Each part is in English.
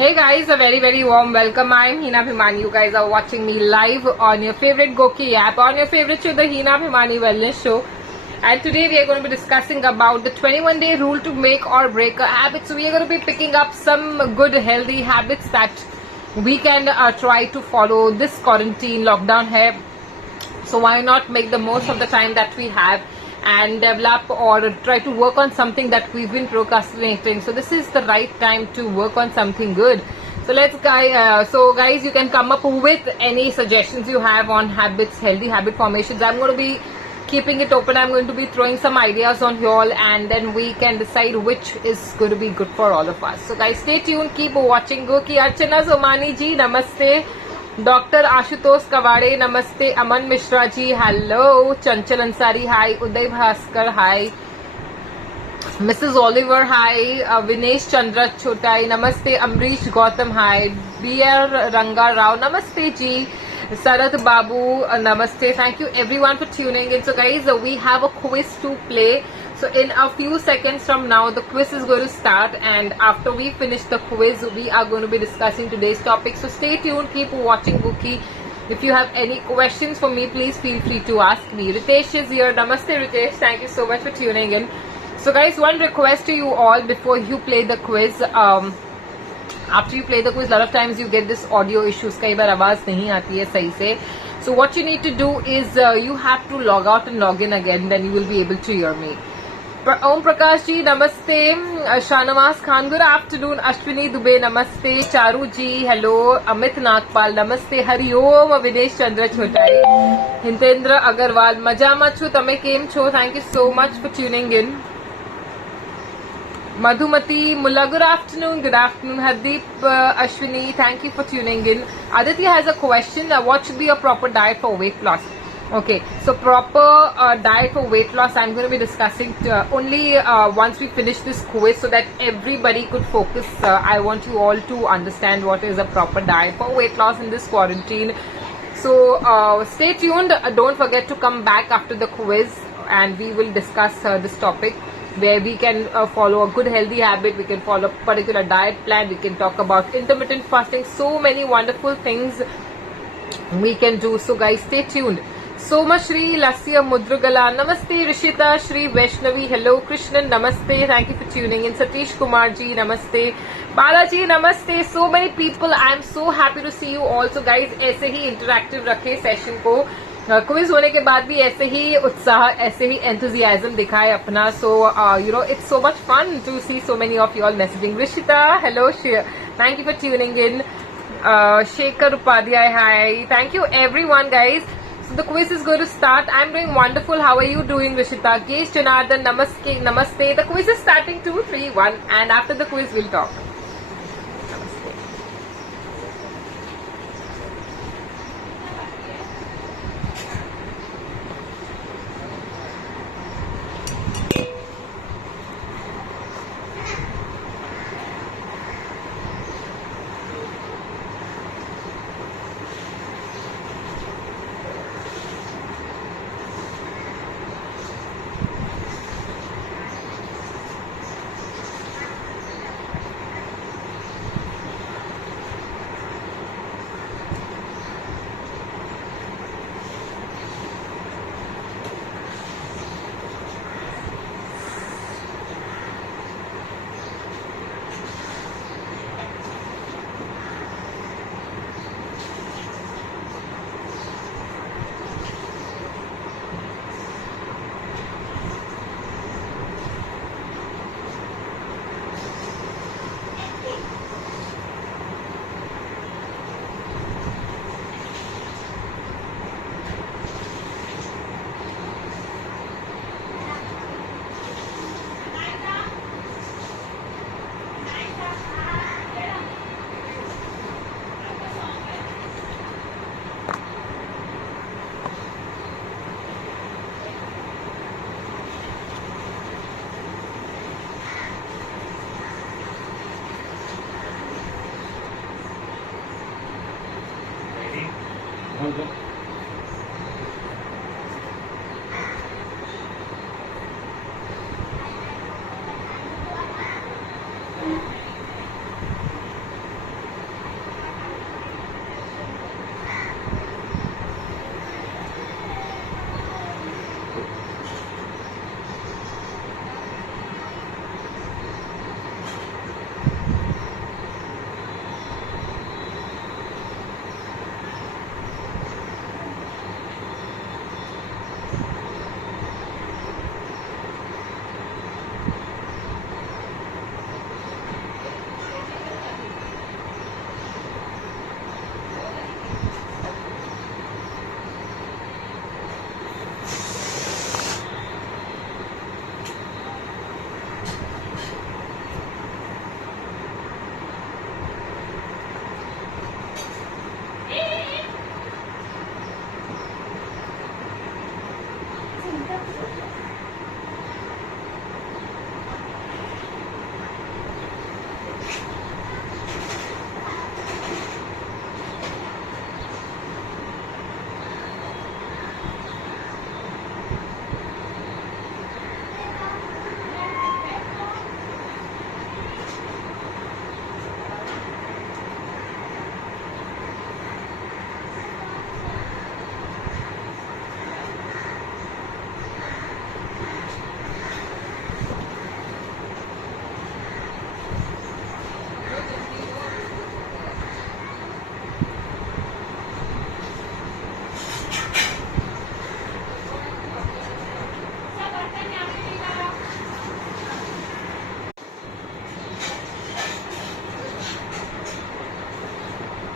Hey guys, a very warm welcome. I'm Hina Bhimani. You guys are watching me live on your favorite Goki app, on your favorite show, the Hina Bhimani Wellness Show. And today we are going to be discussing about the 21-day rule to make or break a habit. So we are going to be picking up some good healthy habits that we can try to follow this quarantine lockdown hai. So why not make the most of the time that we have and develop or try to work on something that we've been procrastinating. So this is the right time to work on something good. So guys, you can come up with any suggestions you have on habits, healthy habit formations. I'm going to be keeping it open. I'm going to be throwing some ideas on you all, and then we can decide which is going to be good for all of us. So guys, stay tuned, keep watching. Goki Archana Somani ji, namaste. Doctor Ashutosh Kawade नमस्ते, Aman Mishra ji hello, Chanchal Ansari hi, Uday Bhaskar hi, Mrs Oliver hi, Vinesh Chandra Chhotai नमस्ते, अमरीश गौतम हाय, B R रंगा राव नमस्ते जी, Sarath Babu, namaste. Thank you everyone for tuning in. So guys, we have a quiz to play. So in a few seconds from now, the quiz is going to start, and after we finish the quiz, we are going to be discussing today's topic. So stay tuned, keep watching Goki. If you have any questions for me, please feel free to ask me. Ritesh is here. Namaste Ritesh. Thank you so much for tuning in. So guys, one request to you all before you play the quiz. After you play the quiz, a lot of times you get this audio issues. कई बार आवाज नहीं आती है सही से. So what you need to do is you have to log out and log in again. Then you will be able to hear me. Om Prakash ji, namaste. Shanawaz Khan, good afternoon. Ashwini Dubey, namaste. Charu ji, hello. Amit Nagpal, namaste. Hari Om. Videsh Chandra Chotai. Hintendra Agarwal, Majama chu. Tame kem cho. Thank you so much for tuning in. Madhumati Mulla, good afternoon. Hardeep Ashwini, thank you for tuning in. Aditya has a question. What should be a proper diet for weight loss? Okay, so proper diet for weight loss I'm going to be discussing only once we finish this quiz, so that everybody could focus. I want you all to understand what is a proper diet for weight loss in this quarantine. So stay tuned. Don't forget to come back after the quiz, and we will discuss this topic, where we can follow a good healthy habit, we can follow a particular diet plan, we can talk about intermittent fasting, so many wonderful things we can do. So guys, stay tuned. Soma Shri, Lasya Mudrugala, Namaste. Rishita Shri Vaishnavi, hello. Krishnan, Namaste. Thank you for tuning in. Satish Kumar ji, Namaste. Balaji, Namaste. So many people. I am so happy to see you all. So guys, ऐसे ही interactive रखें session को. Quiz होने के बाद भी ऐसे ही उत्साह, ऐसे ही एंथुजियाज्म दिखाए अपना. So it's so much fun to see so many of you all messaging. Rishita hello, thank you for tuning in. Shekhar Upadhyay hi, thank you everyone guys. So the quiz is going to start. I'm doing wonderful. How are you doing, Rishita? Kesh Janardhan, namaste. The quiz is starting 2, 3, 1, and after the quiz we'll talk.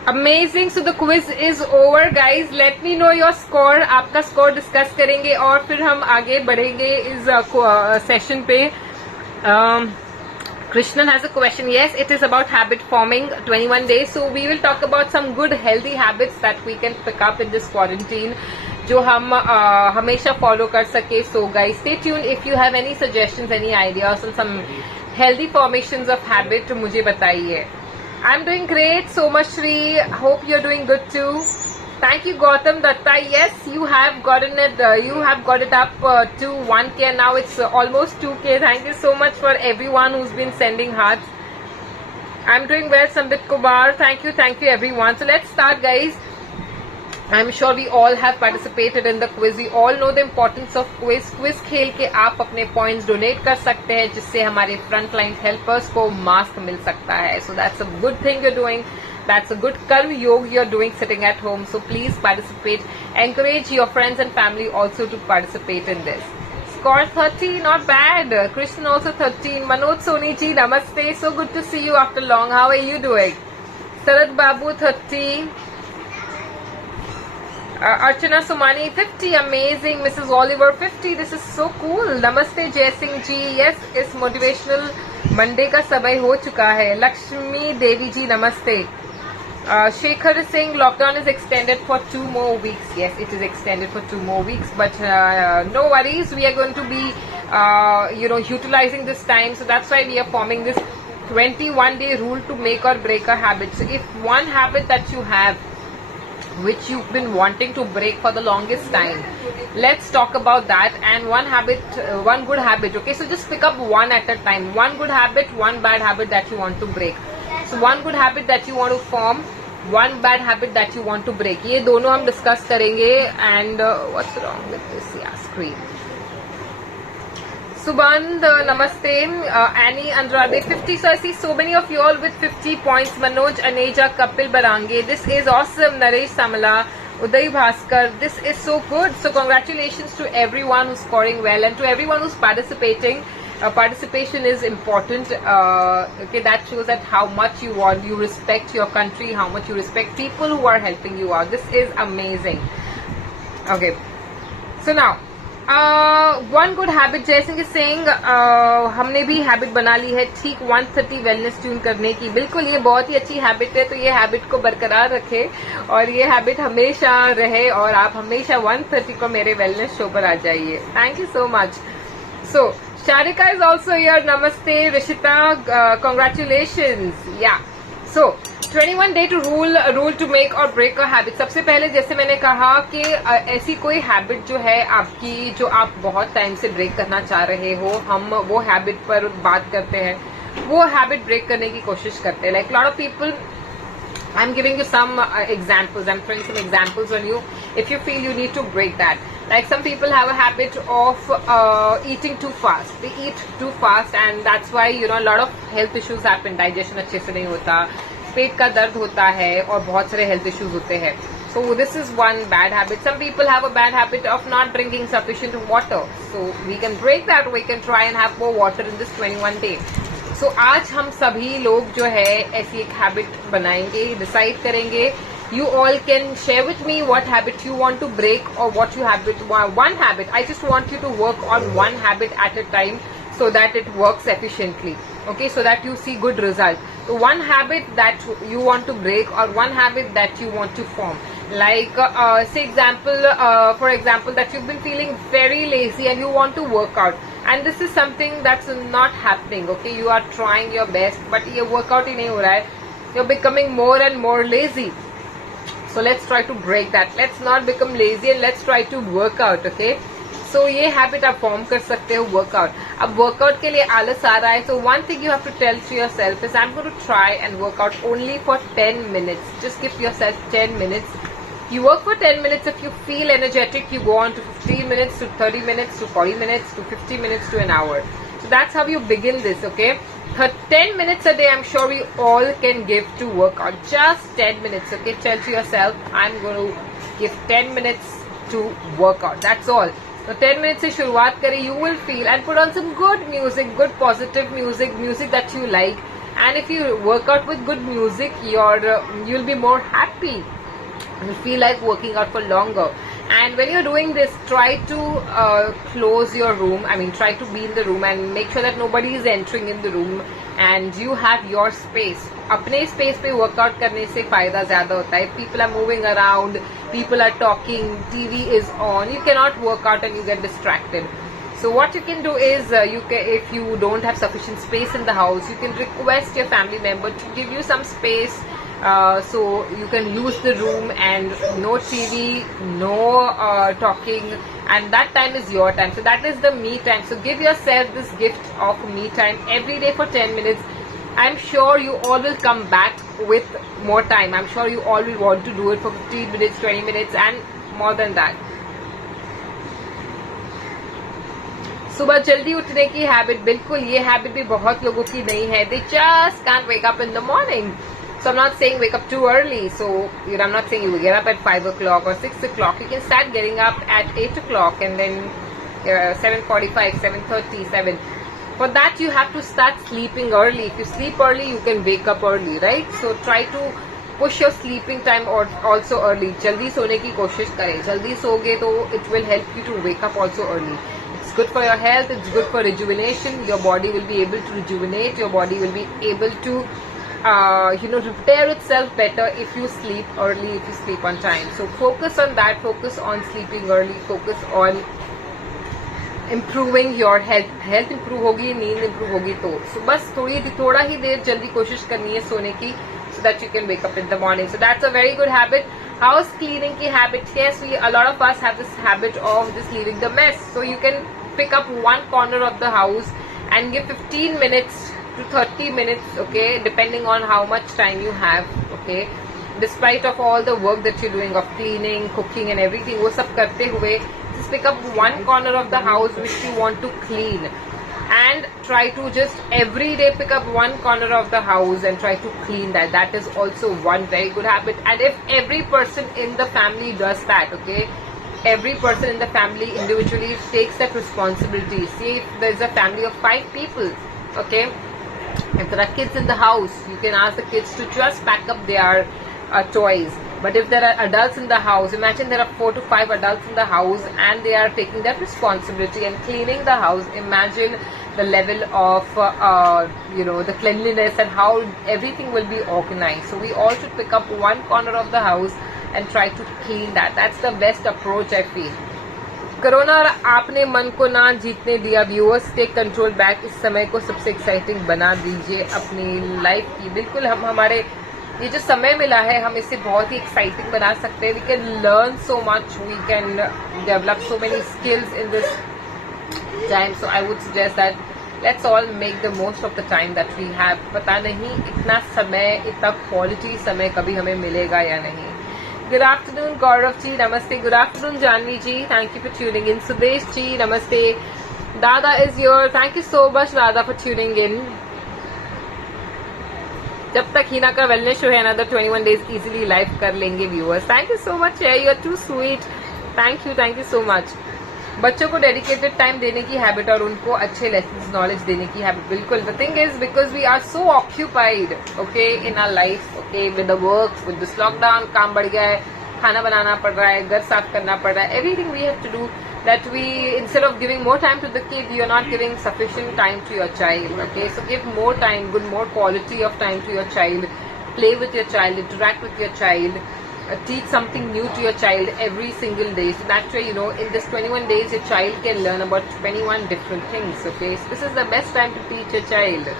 Amazing. So the quiz is over, guys. Let me know your score. आपका score discuss करेंगे और फिर हम आगे बढ़ेंगे इस session पे. Krishnan has a question. Yes, it is about habit forming 21 days. So we will talk about some good healthy habits that we can pick up in this quarantine, जो हम हमेशा follow कर सके. So guys, stay tuned. If you have any suggestions, any ideas on some healthy formations of habit, मुझे बताइए. I'm doing great. So much, Shri. Hope you're doing good too. Thank you, Gautam Datta. Yes, you have gotten it. You have got it up to 1K. Now it's almost 2K. Thank you so much for everyone who's been sending hearts. I'm doing well, Sambit Kumar. Thank you, everyone. So let's start, guys. I'm sure we all have participated in the quiz. We all know the importance of quiz. Quiz खेल के आप अपने points donate कर सकते हैं, जिससे हमारे frontline helpers को mask मिल सकता है. So that's a good thing you're doing. That's a good karm yog you're doing sitting at home. So please participate. Encourage your friends and family also to participate in this. Score 30, not bad. Krishnan also 13. Manoj Soni ji, namaste. So good to see you after long. How are you doing? Sarad Babu 30. Archana Sumani 50, amazing. Mrs. Oliver 50, this is so cool. Namaste Jai Singh ji. Yes, इस motivational Monday का समय हो चुका है. Lakshmi Devi ji, namaste. Shekhar Singh, lockdown is extended for 2 more weeks. Yes, it is extended for 2 more weeks, but no worries. We are going to be, utilizing this time. So that's why we are forming this 21-day rule to make or break a habit. So if one habit that you have, which you've been wanting to break for the longest time, let's talk about that. And one good habit, okay? So just pick up one at a time. One good habit, one bad habit that you want to break. So one good habit that you want to form, one bad habit that you want to break. ये दोनों हम discuss करेंगे. And what's wrong with this? Yeah, screen. Subandh, namaste. Annie Andrade 50. So I see so many of you all with 50 points. Manoj Aneja, Kapil Barange. This is awesome. Naresh Samala, Uday Bhaskar. This is so good. So congratulations to everyone who's scoring well and to everyone who's participating. Participation is important. Okay, that shows that how much you respect your country, how much you respect people who are helping you out. This is amazing. Okay. So now, one good habit, Jai Singh is saying, हमने भी habit बना ली है ठीक 130 wellness tune करने की. बिल्कुल, ये बहुत ही अच्छी हैबिट है. तो ये हैबिट को बरकरार रखें और ये हैबिट हमेशा रहे और आप हमेशा 130 को मेरे वेलनेस शो पर आ जाइए. Thank you so much. So Sharika is also here. Namaste, Rishita. Congratulations. Yeah. So 21 day to rule to make or break a habit. सबसे पहले जैसे मैंने कहा कि ऐसी कोई हैबिट जो है आपकी, जो आप बहुत टाइम से ब्रेक करना चाह रहे हो, हम वो हैबिट पर बात करते हैं. वो हैबिट ब्रेक करने की कोशिश करते हैं. Like lot of people, I'm giving you some examples. I'm throwing some examples on you. If you feel you need to break that. Like some people have a habit of eating too fast. They eat too fast and that's why, a lot of health issues happen. Digestion अच्छे से नहीं होता, पेट का दर्द होता है और बहुत सारे health issues होते हैं. So this is one bad habit. Some people have a bad habit of not drinking sufficient water. So we can break that. We can try and have more water in this 21 day. So आज हम सभी लोग जो है ऐसी एक habit बनाएंगे, decide करेंगे. You all can share with me what habit you want to break or what you one habit. I just want you to work on one habit at a time so that it works efficiently. Okay, so that you see good results. So one habit that you want to break or one habit that you want to form. Like for example, that you've been feeling very lazy and you want to work out. And this is something that's not happening. Okay, you are trying your best, but ये workout ही नहीं हो रहा है. You're becoming more and more lazy. So let's try to break that. Let's not become lazy and let's try to work out. Okay. So ये habit आप form कर सकते हो, workout. अब workout के लिए आलस आ रहा है. So one thing you have to tell to yourself is I'm going to try and work out only for 10 minutes. Just give yourself 10 minutes. You work for 10 minutes. If you feel energetic, you go on to 15 minutes, to 30 minutes, to 40 minutes, to 50 minutes, to an hour. So that's how you begin this, okay? 10 minutes a day, I'm sure we all can give to work out. Just 10 minutes, okay? Tell to yourself, I'm going to give 10 minutes to work out. That's all. So 10 minutes se shuruaat kare, you will feel, and put on some good music, good positive music, music that you like. And if you work out with good music, you'll be more happy. You feel like working out for longer. And when you're doing this, try to close your room. I mean, try to be in the room and make sure that nobody is entering in the room and you have your space. अपने space पे workout करने से फायदा ज़्यादा होता है. People are moving around, people are talking, TV is on. You cannot work out and you get distracted. So what you can do is, if you don't have sufficient space in the house, you can request your family member to give you some space. So you can use the room and no TV, no talking, and that time is your time. So that is the me time. So give yourself this gift of me time every day for 10 minutes. I'm sure you all will come back with more time. I'm sure you all will want to do it for 15 minutes, 20 minutes and more than that. सुबह जल्दी उठने की habit, बिल्कुल ये habit भी बहुत लोगों की नहीं है. They just can't wake up in the morning. So I'm not saying wake up too early. So I'm not saying you get up at 5 o'clock or 6 o'clock. You can start getting up at 8 o'clock and then 7:45, 7:30, 7. For that you have to start sleeping early. If you sleep early, you can wake up early, right? So try to push your sleeping time also early. जल्दी सोने की कोशिश करें. जल्दी सोगे तो it will help you to wake up also early. It's good for your health. It's good for rejuvenation. Your body will be able to rejuvenate. Your body will be able to repair itself better if you sleep early, if you sleep on time. So focus on that. Focus on sleeping early. Focus on improving your health. Health improve होगी, नींद improve होगी तो बस थोड़ा ही देर जल्दी कोशिश करनी है सोने की, so that you can wake up in the morning. So that's a very good habit. House cleaning की habit. Yes, a lot of us have this habit of just leaving the mess. So you can pick up one corner of the house and give 15 minutes to 30 minutes, okay, depending on how much time you have, okay. Despite of all the work that you're doing of cleaning, cooking and everything, वो सब करते हुए just pick up one corner of the house which you want to clean and try to just every day pick up one corner of the house and try to clean that. That is also one very good habit. And if every person in the family does that, okay, every person in the family individually takes that responsibility. See, if there's a family of 5 people, okay, if there are kids in the house, you can ask the kids to just pack up their toys. But if there are adults in the house, imagine there are 4 to 5 adults in the house and they are taking that responsibility and cleaning the house. Imagine the level of the cleanliness and how everything will be organized. So we all should pick up one corner of the house and try to clean that. That's the best approach, I feel. Corona और आपने मन को ना जीतने दिया. Viewers, take control back. इस समय को सबसे एक्साइटिंग बना दीजिए अपनी लाइफ की. बिल्कुल, हम हमारे ये जो समय मिला है, हम इसे बहुत ही एक्साइटिंग बना सकते हैं. We can learn so much, we can develop so many skills in this time. So I would suggest that let's all make the most of the time that we have. पता नहीं इतना समय, इतना quality समय कभी हमें मिलेगा या नहीं. Good afternoon, Gaurav ji. Namaste. Good afternoon, Janvi ji. Thank you for tuning in. Sudesh ji, namaste. Dada is here. Thank you so much, Dada, for tuning in. जब तक हीना का वेलनेस शो है, another 21 days easily live कर लेंगे viewers. Thank you so much. You are too sweet. Thank you so much. बच्चों को dedicated time देने की हैबिट और उनको अच्छे लेसन्स नॉलेज देने की हैबिट. बिल्कुल. The thing is because we are so occupied, okay, in our life, okay, with the work, with this lockdown. काम बढ़ गया है, खाना बनाना पड़ रहा है, घर साफ करना पड़ रहा है, everything we have to do, that we, instead of giving more time to the kid, you're not giving sufficient time to your child, okay. So give more time, more quality of time to your child. Play with your child, interact with your child, teach something new to your child every single day. So that way, in this 21 days, your child can learn about 21 different things, okay. So this is the best time to teach your child.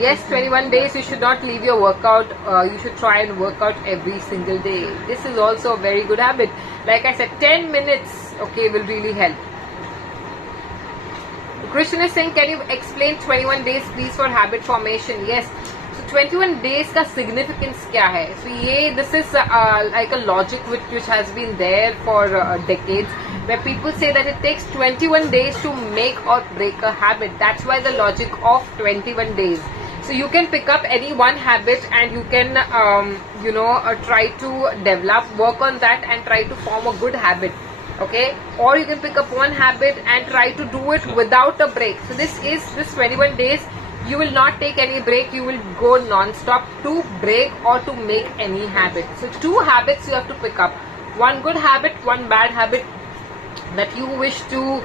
Yes, 21 days you should not leave your workout. You should try and work out every single day. This is also a very good habit. Like I said, 10 minutes, okay, will really help. Christian is saying, can you explain 21 days please for habit formation? Yes. So 21 days का significance क्या है? So this is like a logic which has been there for decades, where people say that it takes 21 days to make or break a habit. That's why the logic of 21 days. So you can pick up any one habit and you can try to develop, work on that and try to form a good habit. okay? Or you can pick up one habit and try to do it without a break. So this 21 days, you will not take any break, you will go non-stop to break or to make any habit. So 2 habits you have to pick up, one good habit, one bad habit that you wish to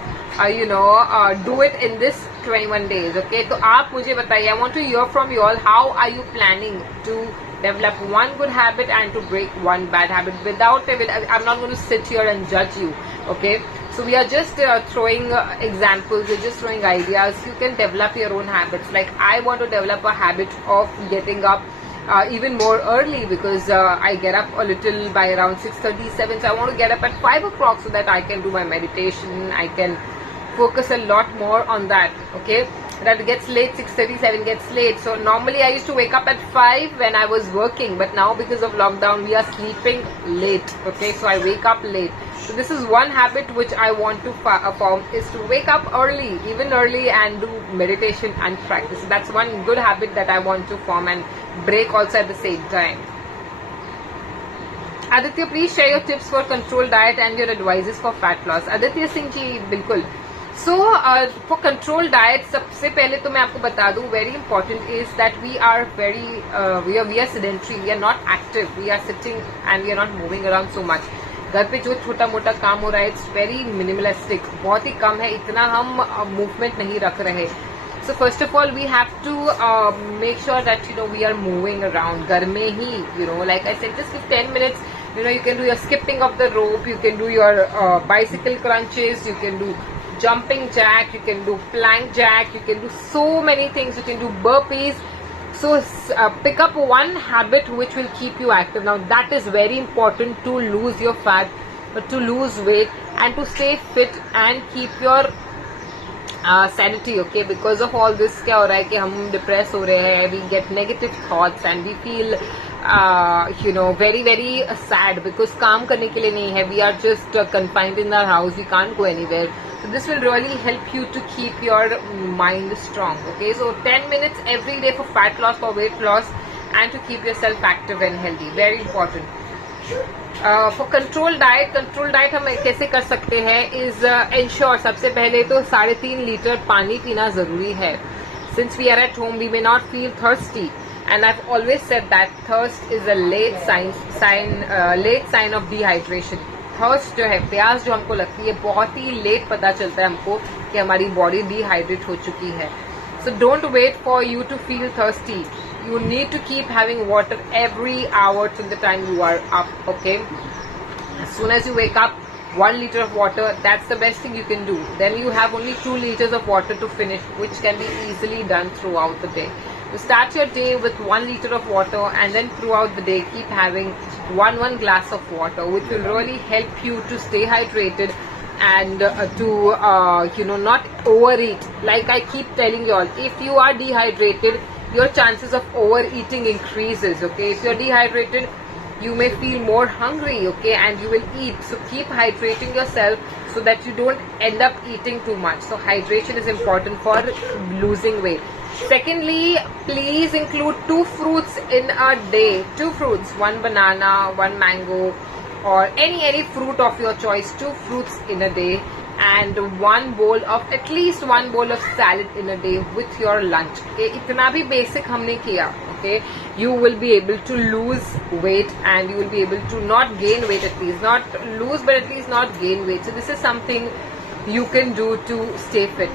do it in this 21 days, okay? तो आप मुझे बताइए, I want to hear from you all, how are you planning to develop one good habit and to break one bad habit without I'm not going to sit here and judge you, okay? So we are just throwing examples, we're just throwing ideas. You can develop your own habits. Like I want to develop a habit of getting up even more early, because I get up a little by around 6:37, so I want to get up at 5 o'clock so that I can do my meditation, I can focus a lot more on that, okay? That gets late, 6:37 gets late. So normally I used to wake up at 5 when I was working, but now because of lockdown we are sleeping late, okay? So I wake up late. So this is one habit which I want to form, is to wake up early, even early, and do meditation and practice. So that's one good habit that I want to form and break also at the same time. Aditya, please share your tips for control diet and your advices for fat loss. Aditya Singh ji, बिल्कुल. So for control diet, सबसे पहले तो मैं आपको बता दूं, very important is that we are we are sedentary, we are not active, we are sitting and we are not moving around so much. घर पे जो छोटा मोटा काम हो रहा है, it's very minimalistic, बहुत ही कम है, इतना हम movement नहीं रख रहे. So first of all, we have to make sure that we are moving around. घर में ही, like I said, just 10 minutes. You can do your skipping of the rope, you can do your bicycle crunches, you can do jumping jack, you can do plank jack, you can do so many things, you can do burpees. So pick up one habit which will keep you active. Now that is very important to lose your fat, to lose weight, and to stay fit and keep your sanity, okay? Because of all this, क्या हो रहा है कि हम depressed हो रहे हैं, we get negative thoughts and we feel very very sad because काम करने के लिए नहीं है, we are just confined in our house, we can't go anywhere. So this will really help you to keep your mind strong, okay? So 10 minutes every day for fat loss, for weight loss, and to keep yourself active and healthy, very important. For control diet हम कैसे कर सकते हैं, is ensure, सबसे पहले तो 3.5 litre पानी पीना जरूरी है. Since we are at home, we may not feel thirsty, and I've always said that thirst is a late sign of dehydration. Thirst जो है, प्यास जो हमको लगती है, बहुत ही लेट पता चलता है हमको कि हमारी बॉडी डिहाइड्रेट हो चुकी है. So don't wait for you to feel thirsty. You need to keep having water every hour till the time you are up, okay? As soon as you wake up, 1 liter of water, that's the best thing you can do. Then you have only 2 liters of water to finish, which can be easily done throughout the day. You start your day with 1 liter of water, and then throughout the day keep having one glass of water, which will really help you to stay hydrated and to not overeat. Like I keep telling you all, if you are dehydrated, your chances of overeating increases, okay? If you're dehydrated, you may feel more hungry, okay, and you will eat. So keep hydrating yourself so that you don't end up eating too much. So hydration is important for losing weight. Secondly, please include 2 fruits in a day. 2 fruits, 1 banana, 1 mango, or any fruit of your choice. 2 fruits in a day, and at least one bowl of salad in a day with your lunch. Okay, इतना भी basic हमने किया, okay? You will be able to lose weight, and you will be able to not gain weight, at least not lose, but at least not gain weight. So this is something you can do to stay fit.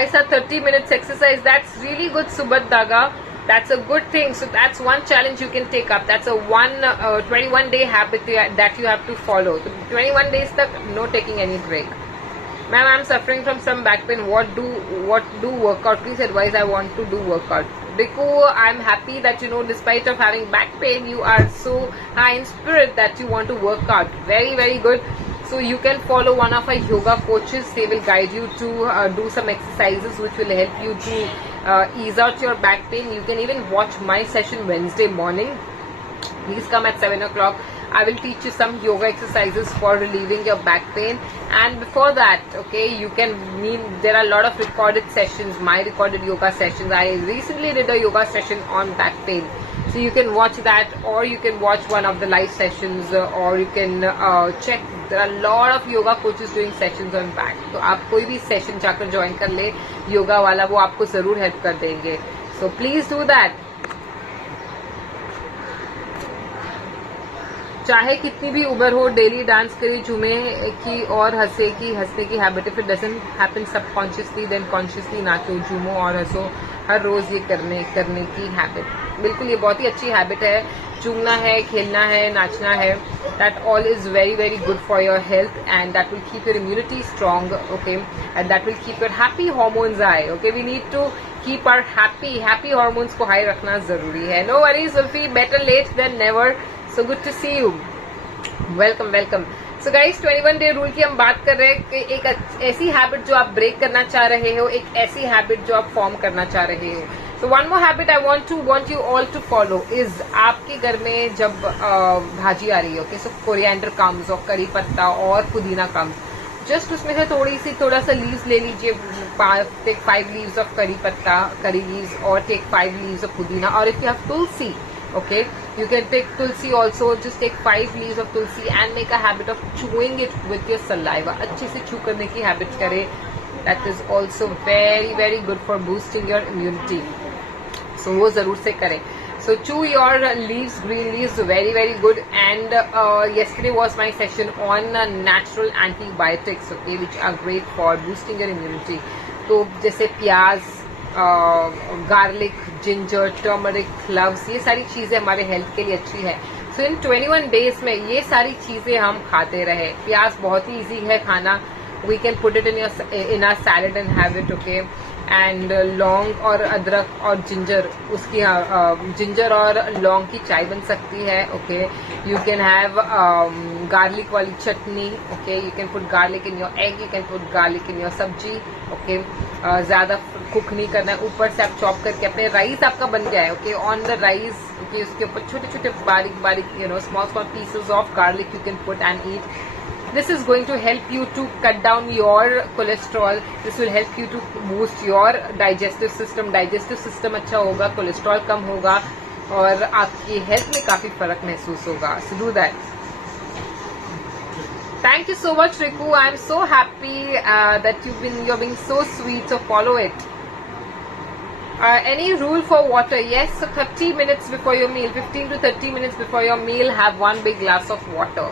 I saw 30 minutes exercise. That's really good, Subhat Daga. That's a good thing. So that's one challenge you can take up. That's a 21-day habit that you have to follow. So 21 days tak, no taking any break. Ma'am, I'm suffering from some back pain. What do workout? Please advise. I want to do workout. Because I'm happy that despite of having back pain, you are so high in spirit that you want to work out. Very very good. So you can follow one of our yoga coaches. They will guide you to do some exercises which will help you to ease out your back pain. You can even watch my session Wednesday morning. Please come at 7 o'clock. I will teach you some yoga exercises for relieving your back pain. And before that, okay, there are a lot of recorded sessions, my recorded yoga sessions. I recently did a yoga session on back pain. So you can watch that, or you can watch one of the live sessions, or you can check. There are a lot of yoga coaches doing sessions on back. तो आप कोई भी session जाकर join कर ले योगा वाला, वो आपको जरूर help कर देंगे. So please do that. चाहे कितनी भी उम्र हो, डेली डांस करी, झूमे की और हंसने की habit. If it doesn't happen subconsciously, then consciously नाचो, झूमो और हंसो हर रोज. ये करने की हैबिट, बिल्कुल ये बहुत ही अच्छी हैबिट है. झूमना है, खेलना है, नाचना है. That all is very very good for your health, and that will keep your immunity strong. Okay, and that will keep your happy hormones high. Okay, we need to keep our happy hormones को high रखना जरूरी है. No worries Zulfi, better late than never. So good to see you. Welcome. So guys, 21 day rule की हम बात कर रहे हैं कि एक ऐसी हैबिट जो आप ब्रेक करना चाह रहे हो, एक ऐसी हैबिट जो आप फॉर्म करना चाह रहे हो. So one more habit I want you all to follow is, आपके घर में जब भाजी आ रही है, okay, so coriander comes और करी पत्ता और पुदीना comes, जस्ट उसमें से थोड़ा सा लीव्स ले लीजिए. टेक 5 leaves of करी पत्ता, करी लीव्स, और टेक 5 leaves of पुदीना. और if you have Tulsi, okay, you can take tulsi also. Just take 5 leaves of tulsi and make a habit of chewing it with your saliva. अच्छे से chew करने की habit करें. That is also very very good for boosting your immunity. So वो जरूर से करें. So chew your leaves, green leaves, very very good. And yesterday was my session on natural antibiotics, okay, which are great for boosting your immunity. तो जैसे प्याज, garlic, ginger, turmeric, cloves, ये सारी चीजें हमारे हेल्थ के लिए अच्छी है. सो इन 21 डेज में ये सारी चीजें हम खाते रहे. प्याज बहुत ही इजी है खाना. We can put it in our salad and have it. Okay, and लौंग और अदरक और जिंजर, उसकी जिंजर और लौंग की चाय बन सकती है. Okay, you can have garlic वाली chutney. Okay, you can put garlic in your egg, you can put garlic in your sabzi. Okay, ज्यादा कुक नहीं करना है. ऊपर से आप चॉप करके अपने राइस आपका बन गया है. Okay, on the rice, okay, उसके ऊपर छोटे छोटे बारीक small pieces of garlic you can put and eat. This is going to help you to cut down your cholesterol. This will help you to boost your digestive system. Digestive system अच्छा होगा, cholesterol कम होगा और आपकी health में काफी फर्क महसूस होगा. So do that. Thank you so much, Riku. I'm so happy that you're being so sweet. So follow it. Any rule for water? Yes. So 30 minutes before your meal, 15 to 30 minutes before your meal, have one big glass of water.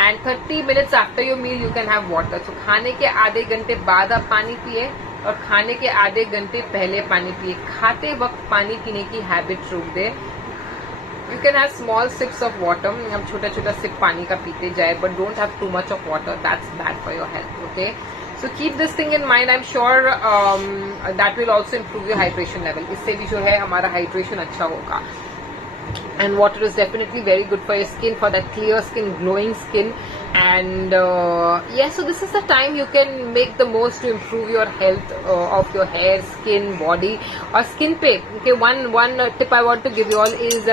And 30 minutes after your meal, you can have water. So खाने के आधे घंटे बाद आप पानी पिए और खाने के आधे घंटे पहले पानी पिए. खाते वक्त पानी पीने की हैबिट रोक दे. You can have small sips of water. हम छोटा सिप पानी का पीते जाए, but don't have too much of water. That's bad for your health. Okay. So keep this thing in mind. I'm sure that will also improve your hydration level. इससे भी जो है हमारा hydration अच्छा होगा. And water is definitely very good for your skin, for that clear skin, glowing skin. And so this is the time you can make the most to improve your health of your hair, skin, body or skin पे. Okay, one tip I want to give you all is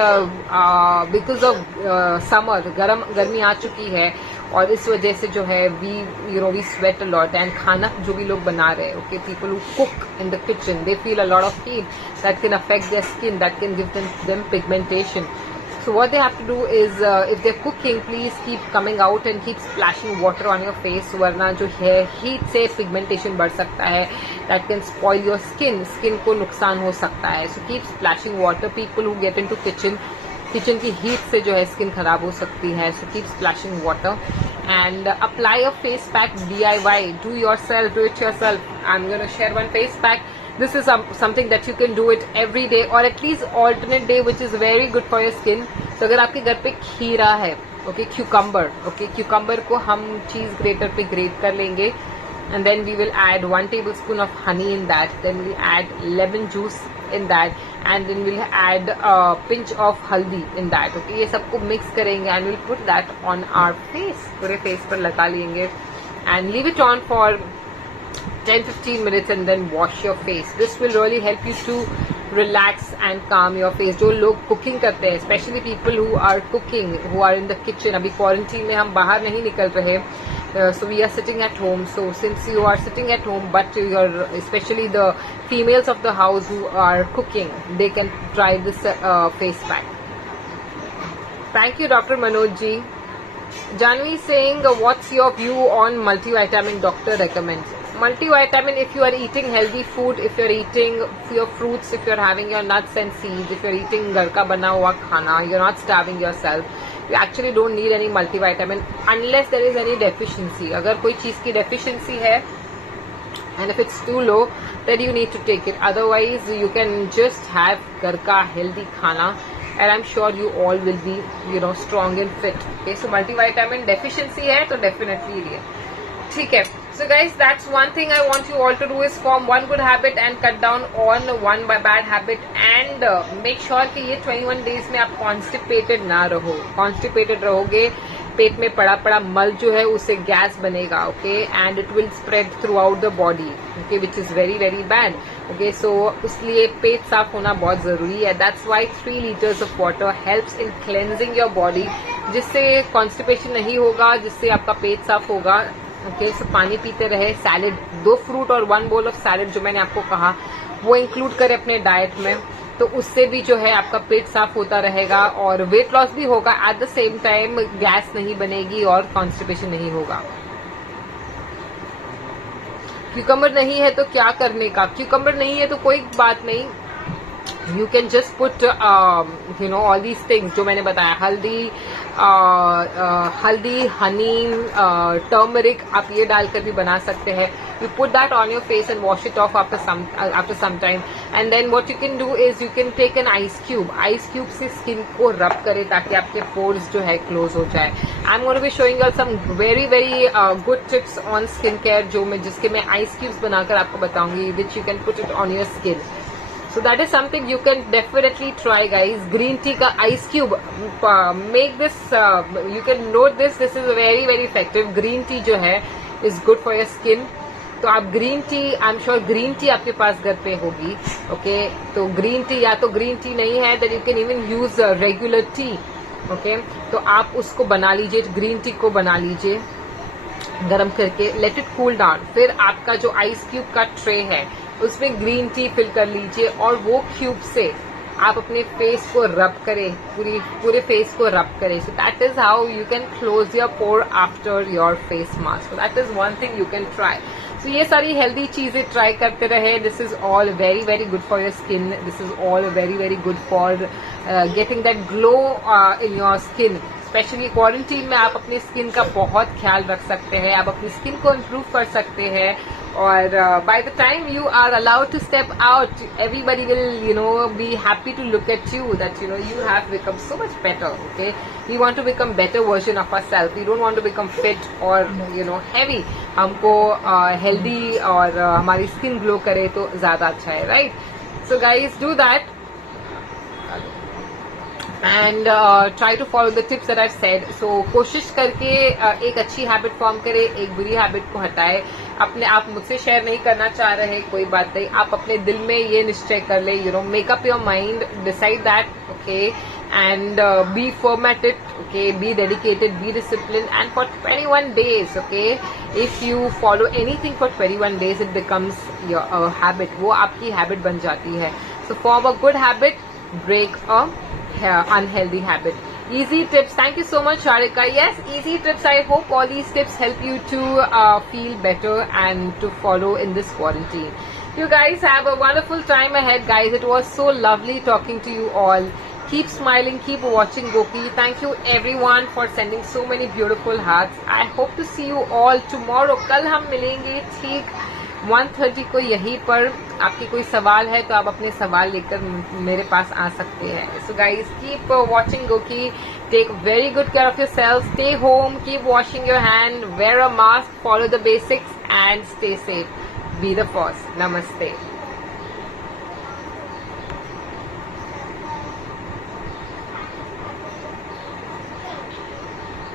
because of summer, गर्मी आ चुकी है और इस वजह से जो है we sweat a lot. And खाना जो भी लोग बना रहे हैं, okay, people who cook in the kitchen, they feel a lot of heat that can affect their skin, that can give them pigmentation. So what they have to do is, if they're cooking, please keep coming out and keep splashing water on your face, वरना जो है heat से pigmentation बढ़ सकता है. That can spoil your skin को नुकसान हो सकता है. So keep splashing water. People who get into kitchen की हीट से जो है स्किन खराब हो सकती है. So keep splashing water and apply a face pack DIY. Do it yourself. I'm going to share one face pack. This is something that you can do it every day or at least alternate day, which is very good for your skin. So अगर आपके घर पे खीरा है, okay, cucumber को हम चीज greater पे ग्रेट कर लेंगे. And then we will add 1 tablespoon of honey in that. Then we'll add lemon juice in that, and then we'll add a pinch of haldi in that. Okay, ये सबको mix करेंगे and we'll put that on our face. पूरे face पर लगा लेंगे and leave it on for 10-15 minutes and then wash your face. This will really help you to relax and calm your face. जो लोग cooking करते हैं, especially people who are cooking, who are in the kitchen. अभी quarantine में हम बाहर नहीं निकल रहे. So we are sitting at home. So since you are sitting at home, but you're especially the females of the house who are cooking, they can try this face pack. Thank you, Dr. Manoj ji. Janvi saying, what's your view on multivitamin doctor recommends? Multivitamin, if you are eating healthy food, if you're eating your fruits, if you're having your nuts and seeds, if you're eating घर का बना हुआ खाना, you're not starving yourself, you actually don't need any multivitamin unless there is any deficiency. अगर कोई चीज़ की deficiency है, and if it's too low, then you need to take it. Otherwise, you can just have घर का healthy खाना, and I'm sure you all will be, strong and fit. Okay, so multivitamin deficiency है तो definitely लिए. ठीक है. So guys, that's one thing I want you all to do is form one good habit and cut down on one bad habit, and make sure कि ये 21 days में आप constipated ना रहो. Constipated रहोगे, पेट में पड़ा पड़ा मल जो है उससे गैस बनेगा. Okay, and it will spread throughout the body. Okay, which is very very bad. Okay, so इसलिए पेट साफ होना बहुत जरूरी है. That's why 3 liters of water helps in cleansing your body, जिससे constipation नहीं होगा, जिससे आपका पेट साफ होगा. ओके, सो पानी पीते रहे. सैलेड, 2 फ्रूट और 1 बोल ऑफ सैलेड जो मैंने आपको कहा वो इंक्लूड करें अपने डाइट में, तो उससे भी जो है आपका पेट साफ होता रहेगा और वेट लॉस भी होगा. At the same time gas नहीं बनेगी और कॉन्स्टिपेशन नहीं होगा. क्यूकम्बर नहीं है तो क्या करने का? क्यूकम्बर नहीं है तो कोई बात नहीं. You can just put all these things जो मैंने बताया, हल्दी, हनी, टर्मरिक, आप ये डालकर भी बना सकते हैं. You put that on your face and wash it off after some time, and then what you can do is you can take an ice cube. Ice cube से skin को rub करें ताकि आपके pores जो है close हो जाए. I'm going to be showing you some very very good tips on skin care जिसके मैं ice cubes बनाकर आपको बताऊंगी, which you can put it on your skin. So that is something you can definitely try, guys. Green tea का ice cube, make this, you can note this is very very effective. Green tea जो है is good for your skin. तो आप green tea, I am sure green tea आपके पास घर पे होगी. Okay, तो ग्रीन टी, या तो ग्रीन टी नहीं है then you can even use regular tea. Okay, तो आप उसको बना लीजिए, ग्रीन टी को बना लीजिए गरम करके, लेट इट कूल डाउन. फिर आपका जो आइस क्यूब का ट्रे है उसमें ग्रीन टी फिल कर लीजिए और वो क्यूब से आप अपने फेस को रब करें, पूरे फेस को रब करें. So that is how you can close your pore after your face mask. So that is one thing you can try. So ये सारी हेल्दी चीजें ट्राई करते रहे. This is all very very good for your skin. This is all very very good for getting that glow in your skin. Specially quarantine में आप अपनी skin का बहुत ख्याल रख सकते हैं, आप अपनी स्किन को इम्प्रूव कर सकते हैं. और by the time you are allowed to step out, everybody will be happy to look at you that you have become so much better. Okay, we want to become better version of ourselves. We don't want to become fit और heavy. हमको healthy और हमारी skin glow करे तो ज्यादा अच्छा है, right? So guys, do that and try to follow the tips that I've said. So कोशिश करके एक अच्छी हैबिट फॉर्म करे, एक बुरी हैबिट को हटाए. अपने आप मुझसे शेयर नहीं करना चाह रहे, कोई बात नहीं. आप अपने दिल में ये निश्चय कर ले, make up your mind, decide that. Okay, and be firm at it. Okay, be dedicated, be disciplined, and for 21 days, okay, if you follow anything for 21 days, it becomes your habit. वो आपकी habit बन जाती है. So form a good habit, break a unhealthy habit. Easy tips. Thank you so much, Sharika. Yes, easy tips. I hope all these tips help you to feel better and to follow in this quarantine. You guys have a wonderful time ahead, guys. It was so lovely talking to you all. Keep smiling, keep watching Goki. Thank you everyone for sending so many beautiful hearts. I hope to see you all tomorrow. कल हम मिलेंगे ठीक 1:30 को यहीं पर. आपके कोई सवाल है तो आप अपने सवाल लेकर मेरे पास आ सकते हैं. सो गाइज, कीप वॉचिंग गोकी. Take very good care of your self. Stay home, keep washing your hand, wear a mask, follow the basics and stay safe. Be the first. नमस्ते.